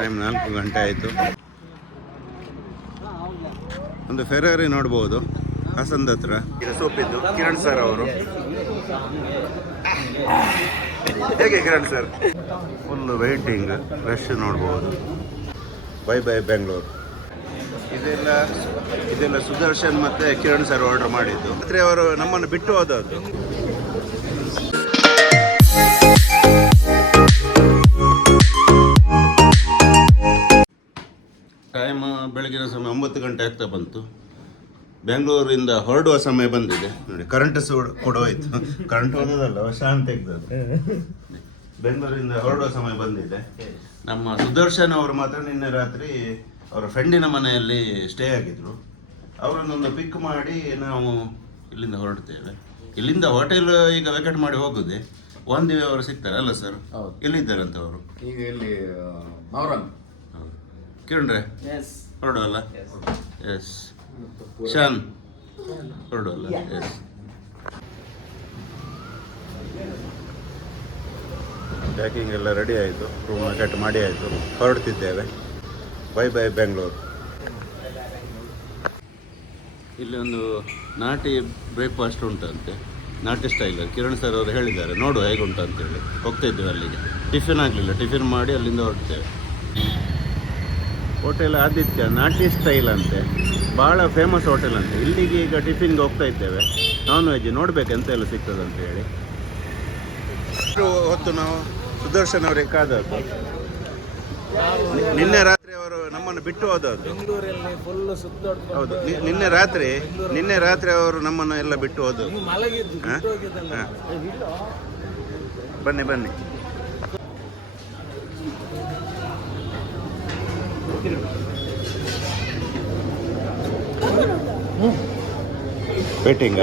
Time ನಾಲ್ಕು ಗಂಟೆ ಆಯಿತು. ಒಂದು ಫೆರಾರಿ ನೋಡ್ಬೋದು ಹಾಸನದ ಹತ್ರ. ಸೋಪಿದ್ದು ಕಿರಣ್ ಸರ್ ಅವರು. ಹೇಗೆ Kiran sir full waiting rush ನೋಡ್ಬೋದು. ಬೈ ಬೈ ಬೆಂಗಳೂರು ಇದೆಲ್ಲ ಇದೆಲ್ಲ ಸುದರ್ಶನ್ ಮತ್ತೆ ಕಿರಣ್ ಸರ್ ಆರ್ಡರ್ ಮಾಡಿದ್ದು. ಆದರೆ ಅವರು ನಮ್ಮನ್ನು ಬಿಟ್ಟು ಹೋದದ್ದು. ಗಂಟೆ ಆಗ್ತಾ ಬಂತು. ಬೆಂಗಳೂರಿಂದ ಹೊರಡುವ ಸಮಯ ಬಂದಿದೆ. ನೋಡಿ ಕರೆಂಟ್ ಕೂಡ ಹೋಯ್ತು ಕರೆಂಟ್ ಹೋಗೋದಲ್ಲ ಶಾಂತ ತೆಗ್ದದ್ದು. ಬೆಂಗಳೂರಿಂದ ಹೊರಡುವ ಸಮಯ ಬಂದಿದೆ. ನಮ್ಮ ಸುದರ್ಶನ್ ಅವರು ಮಾತ್ರ ನಿನ್ನೆ ರಾತ್ರಿ ಅವರ ಫ್ರೆಂಡಿನ ಮನೆಯಲ್ಲಿ ಸ್ಟೇ ಆಗಿದ್ರು. ಅವರನ್ನೊಂದು ಪಿಕ್ ಮಾಡಿ ನಾವು ಇಲ್ಲಿಂದ ಹೊರಡ್ತೇವೆ. ಇಲ್ಲಿಂದ ಹೋಟೆಲ್ ಈಗ ವೆಕೆಟ್ ಮಾಡಿ ಹೋಗುದೆ. ಒಂದು ಅವರು ಸಿಗ್ತಾರೆ ಅಲ್ಲ ಸರ್. ಎಲ್ಲಿದ್ದಾರಂತ ಅವರು? ಈಗ ಇಲ್ಲಿ ಕಿರಣ್ರೆ ಹೊರಡುವಲ್ಲ? ಎಸ್ ಶಾನ್ ಹೊರಡುವಲ್ಲ ಎಸ್ ಪ್ಯಾಕಿಂಗ್ ಎಲ್ಲ ರೆಡಿ ಆಯಿತು. ರೂಮ್ ಕಟ್ ಮಾಡಿ ಆಯಿತು. ಹೊರಡ್ತಿದ್ದೇವೆ. ಬೈ ಬೈ ಬೆಂಗಳೂರು ಇಲ್ಲಿ ಒಂದು ನಾಟಿ ಬ್ರೇಕ್ಫಾಸ್ಟ್ ಉಂಟಂತೆ. ನಾಟಿ ಸ್ಟೈಲ್ ಕಿರಣ್ ಸರ್ ಅವರು ಹೇಳಿದ್ದಾರೆ. ನೋಡು ಹೇಗುಂಟು ಅಂತೇಳಿ. ಹೋಗ್ತಾ ಇದ್ದೇವೆ ಅಲ್ಲಿಗೆ. ಟಿಫಿನ್ ಆಗಲಿಲ್ಲ. ಟಿಫಿನ್ ಮಾಡಿ ಅಲ್ಲಿಂದ ಹೊರಡ್ತೇವೆ. ಹೋಟೆಲ್ ಆದಿತ್ಯ ನಾಟಿ ಸ್ಟೈಲ್ ಅಂತೆ. ಭಾಳ ಫೇಮಸ್ ಹೋಟೆಲ್ ಅಂತೆ. ಇಲ್ಲಿಗೆ ಈಗ ಟಿಫಿನ್ಗೆ ಹೋಗ್ತಾ ಇದ್ದೇವೆ. ನಾನ್ ವೆಜ್ ನೋಡ್ಬೇಕು ಎಂತ ಎಲ್ಲ ಸಿಗ್ತದೆ ಅಂತ ಹೇಳಿ. ಹೊತ್ತು ನಾವು ಸುದರ್ಶನ್ ಅವರಿಗೆ ಕಾದದ್ದು. ನಿನ್ನೆ ರಾತ್ರಿ ಅವರು ನಮ್ಮನ್ನು ಬಿಟ್ಟು ಹೋದದ್ದು. ಬೆಂಗಳೂರಲ್ಲಿ ಫುಲ್ ಸುತ್ತಾಡ್ಕೊಂಡು ಹೌದು. ನಿನ್ನೆ ರಾತ್ರಿ ನಿನ್ನೆ ರಾತ್ರಿ ಅವರು ನಮ್ಮನ್ನು ಎಲ್ಲ ಬಿಟ್ಟು ಹೋದದ್ದು. ಬನ್ನಿ ಬನ್ನಿ. ವೇಟಿಂಗ್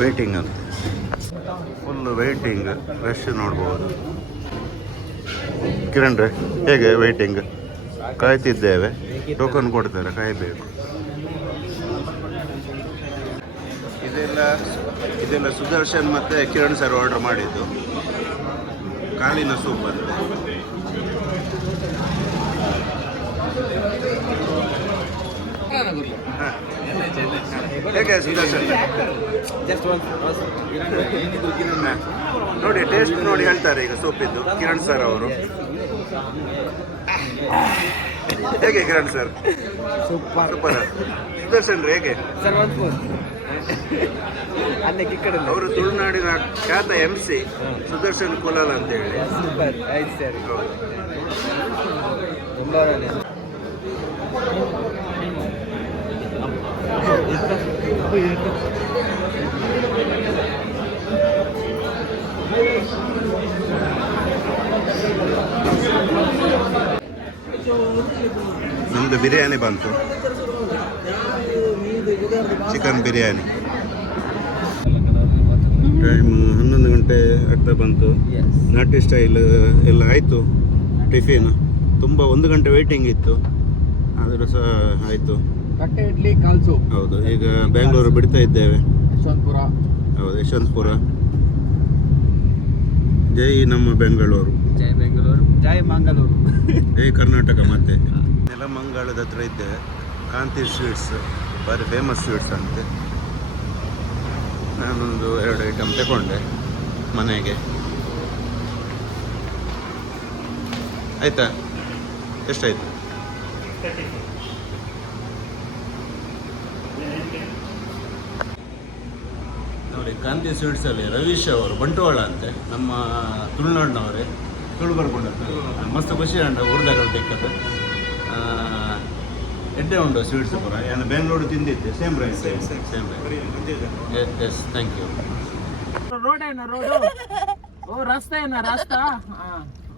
ವೇಟಿಂಗ್ ಅಂತ. ಫುಲ್ ವೇಟಿಂಗ್ ರಶ್ ನೋಡ್ಬೋದು. ಕಿರಣ್ ರೇ, ಹೇಗೆ ವೇಟಿಂಗ್ ಕಾಯ್ತಿದ್ದೇವೆ. ಟೋಕನ್ ಕೊಡ್ತಾರೆ, ಕಾಯಬೇಕು. ಇದೆಲ್ಲ ಇದೆಲ್ಲ ಸುದರ್ಶನ್ ಮತ್ತು ಕಿರಣ್ ಸರ್ ಆರ್ಡರ್ ಮಾಡಿದ್ದು. ಕಾಲಿನ ಸೂಪ್ ಅಂತ ಹೇಗೆ ಸುದರ್ಶನ್. ನೋಡಿ ಟೇಸ್ಟ್ ನೋಡಿ ಹೇಳ್ತಾರೆ ಈಗ ಸೂಪಿದ್ದು ಕಿರಣ್ ಸರ್ ಅವರು. ಹೇಗೆ Kiran sir? Super super Sudarshan ರೀ ಹೇಗೆ ಅವರು ತುಳುನಾಡಿನ ಖ್ಯಾತ ಎಂ ಸಿ ಸುದರ್ಶನ್ ಕೋಲಾಲ್ ಅಂತ ಹೇಳಿ ಸೂಪರ್ ಆಯ್ತು ಸರ್. ನಮ್ದು ಬಿರಿಯಾನಿ ಬಂತು. ಚಿಕನ್ ಬಿರಿಯಾನಿ. ಟೈಮ್ ಹನ್ನೊಂದು ಗಂಟೆ ಆಗ್ತಾ ಬಂತು. ನಾಟಿ ಸ್ಟೈಲ್ ಎಲ್ಲ ಆಯಿತು ಟಿಫಿನ್. ತುಂಬ ಒಂದು ಗಂಟೆ ವೇಟಿಂಗ್ ಇತ್ತು ಆದರೂ ಸಹ ಆಯಿತು. ಇಡ್ಲಿ ಹೌದು ಈಗ ಬೆಂಗಳೂರು ಬಿಡ್ತಾ ಇದ್ದೇವೆ. ಯಶವಂತಪುರ. ಹೌದು ಯಶವಂತಪುರ. ಜೈ ನಮ್ಮ ಬೆಂಗಳೂರು. ಜೈ ಬೆಂಗಳೂರು ಜೈ ಮಂಗಳೂರು. ಜೈ ಕರ್ನಾಟಕ ಮತ್ತೆ. ನೆಲಮಂಗಲದ ಹತ್ರ ಇದ್ದೆ ಕಾಂತಿ ಸ್ವೀಟ್ಸ್, ಭಾರಿ ಫೇಮಸ್ ಸ್ವೀಟ್ಸ್ ಅಂತೆ. ನಾನೊಂದು ಎರಡು ಐಟಮ್ ತಗೊಂಡೆ ಮನೆಗೆ. ಆಯ್ತಾ? ಎಷ್ಟಾಯ್ತು? ನೋಡಿ, ಕಾಂತಿ ಸ್ವೀಟ್ಸಲ್ಲಿ ರವೀಶ್ ಅವರು, ಬಂಟ್ವಾಳ ಅಂತೆ, ನಮ್ಮ ತುಳುನಾಡಿನವರೇ. ತುಳು ಬರ್ಕೊಂಡದ್ದು ಮಸ್ತ್ ಖುಷಿ ಅಂಡ ಊರ್ದಾಗ ಬೇಕದು ಎಡ್ಡೆ ಉಂಟು ಸ್ವೀಟ್ಸ್ ಪೂರ? ಏನು Bengaluru ತಿಂದಿದ್ದೆ. Same rice same same yes yes thank you road ಏನ ರೋಡು? ಓ ರಸ್ತೆ ಏನ ರಸ್ತಾ? ಹಾ.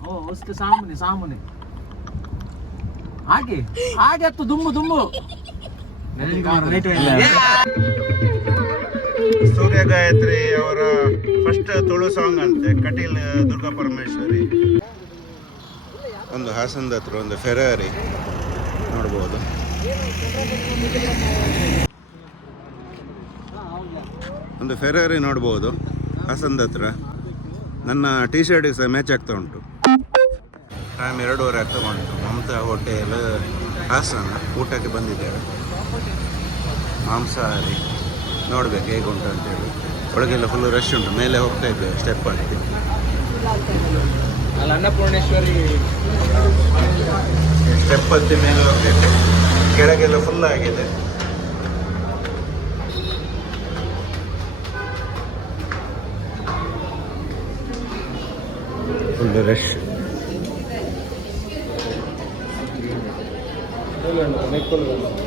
ಓ ಅಷ್ಟು ಸಾಮೂನಿ ಸಾಮೂನಿ ಹಾಗೆ ಹಾಗೆ ಅತ್ತು ದುಮ್ಮು ದುಮ್ಮು. ಸೂರ್ಯ ಗಾಯತ್ರಿ ಅವರ ಫಸ್ಟ್ ತುಳು ಸಾಂಗ್ ಅಂತೆ ಕಟೀಲ್ ದುರ್ಗಾ ಪರಮೇಶ್ವರಿ. ಒಂದು ಹಾಸನದ ಹತ್ರ ಒಂದು ಫೆರಾರಿ ನೋಡ್ಬೋದು. ಒಂದು ಫೆರಾರಿ ನೋಡ್ಬೋದು ಹಾಸನದ ಹತ್ರ. ನನ್ನ ಟಿ ಶರ್ಟಿಗೆ ಸಹ ಮ್ಯಾಚ್ ಆಗ್ತಾ ಉಂಟು. ಟೈಮ್ ಎರಡೂವರೆ ಆಗ್ತಾ ಉಂಟು. ಮಮತಾ ಹೋಟೆಲ್, ಹಾಸನ ಊಟಕ್ಕೆ ಬಂದಿದ್ದೇವೆ. ಮಾಂಸಾಹಾರಿ ನೋಡ್ಬೇಕು ಹೇಗುಂಟು ಅಂತೇಳಿ. ಒಳಗೆಲ್ಲ ಫುಲ್ ರಶ್ ಉಂಟು. ಮೇಲೆ ಹೋಗ್ತಾ ಇದ್ದೇವೆ ಸ್ಟೆಪ್ ಹತ್ತಿ ಅಲ್ಲಿ ಅನ್ನಪೂರ್ಣೇಶ್ವರಿ ಸ್ಟೆಪ್ ಹತ್ತಿ ಮೇಲೆ ಹೋಗ್ಬೇಕು. ಕೆಳಗೆಲ್ಲ ಫುಲ್ ಆಗಿದೆ. ಫುಲ್ ರಶ್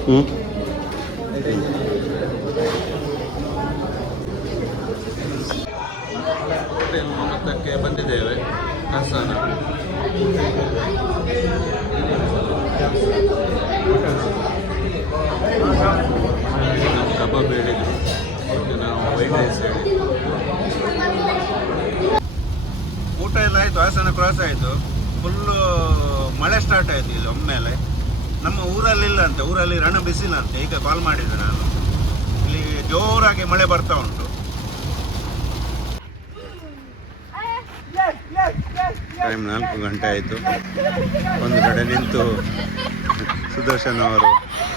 ಹ್ಞೂ ಮಮತಕ್ಕೆ ಬಂದಿದ್ದೇವೆ. ಹಾಸನ ನಾವು ಕಬಾಬ್ ಹೇಳಿದ್ವಿ ಮತ್ತು ನಾವು ವೈಟ್ ರೈಸ್ ಹೇಳಿದ್ವಿ ಊಟ ಎಲ್ಲ ಆಯಿತು ಹಾಸನ ಕ್ರಾಸ್ ಆಯಿತು. ಫುಲ್ಲು ಮಳೆ ಸ್ಟಾರ್ಟ್ ಆಯಿತು ಇಲ್ಲಿ ಒಮ್ಮೆಲೆ. ನಮ್ಮ ಊರಲ್ಲಿ ಇಲ್ಲ ಅಂತೆ ಊರಲ್ಲಿ ರಣ ಬಿಸಿಲ್ಲ ಅಂತೆ. ಈಗ ಕಾಲ್ ಮಾಡಿದ್ದೆ ನಾನು. ಇಲ್ಲಿ ಜೋರಾಗಿ ಮಳೆ ಬರ್ತಾ ಉಂಟು. ಟೈಮ್ ನಾಲ್ಕು ಗಂಟೆ ಆಯಿತು. ಒಂದು ಕಡೆ ನಿಂತು ಸುದರ್ಶನ್ ಅವರು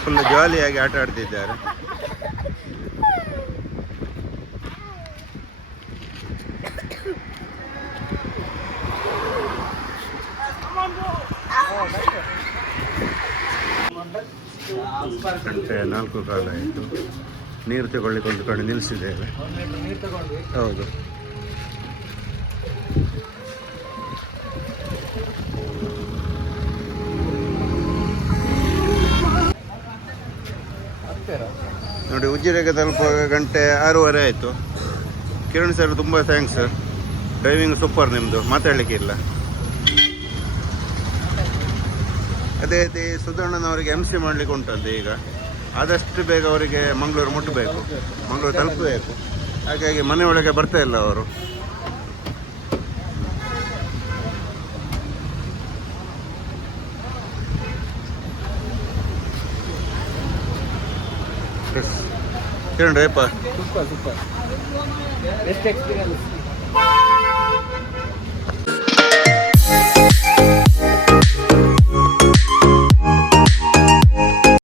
ಫುಲ್ ಜಾಲಿಯಾಗಿ ಆಟ ಆಡ್ತಿದ್ದಾರೆ. ಗಂಟೆ ನಾಲ್ಕು ಕಾಲ ಆಯಿತು. ನೀರು ತಗೊಳ್ಳಿಕ್ಕೆ ಒಂದು ಕಡೆ ನಿಲ್ಲಿಸಿದ್ದೇವೆ ಹೌದು. ನೋಡಿ ಉಜಿರೆಗೆ ತಲುಪುವಾಗ ಗಂಟೆ ಆರೂವರೆ ಆಯಿತು. ಕಿರಣ್ ಸರ್ ತುಂಬ ಥ್ಯಾಂಕ್ಸ್ ಡ್ರೈವಿಂಗ್ ಸೂಪರ್ ನಿಮ್ಮದು ಮಾತಾಡಲಿಕ್ಕೆ ಇಲ್ಲ. ಅದೇ ರೀತಿ ಸುಧಣ್ಣನವರಿಗೆ ಎಂ ಸಿ ಮಾಡಲಿಕ್ಕೆ ಉಂಟಂತೆ ಈಗ. ಆದಷ್ಟು ಬೇಗ ಅವರಿಗೆ ಮಂಗಳೂರು ಮುಟ್ಟಬೇಕು ಮಂಗಳೂರು ತಲುಪಬೇಕು. ಹಾಗಾಗಿ ಮನೆ ಒಳಗೆ ಬರ್ತಾ ಇಲ್ಲ ಅವರು. Kiran super super best experience